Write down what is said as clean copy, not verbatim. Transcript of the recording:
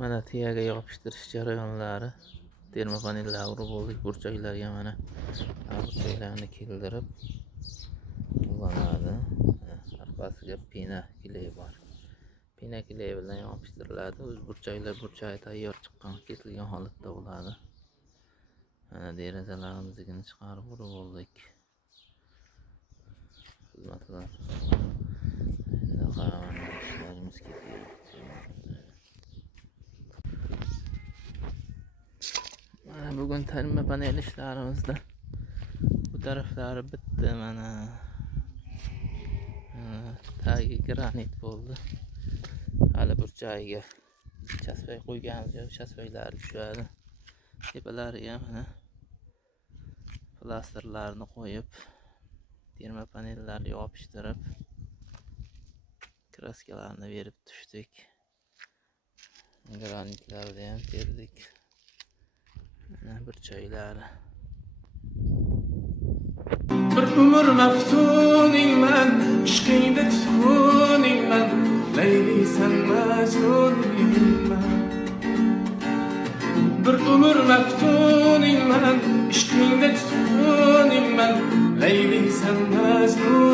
Mana tiyaga yopishtirish jarayonlari. Termopanellar urib oldik, burchaklarga mana burchaklarni keldirib ulanadi. Orqasiga pina kley bor. Pina kley bilan yopishtiriladi. O'z burchaklari tayyor chiqqan, kesilgan holatda bo'ladi. Mana derazalarimizni chiqarib urib oldik. Xizmatlar. Endi qaramanlar ishlarimiz ketyapti. Mana bugun termopanel ishlarimizda bu taraflari bitti mana. Tagi granit bo'ldi. Hali burchagiga chaspak qo'yganmiz, chaspaklari tushadi. Tepalariga mana plastrlarni qo'yib, termopanellarni yopishtirib, kraskalarni berib tushdik. Granitlarni ham terdik. Mana burchaklari. Bir umr maftuning man, ishqingda tutquning man, Laylisan majnuning man. Bir umr maftuning man, ishqingda tutquning man, Laylisan majnuning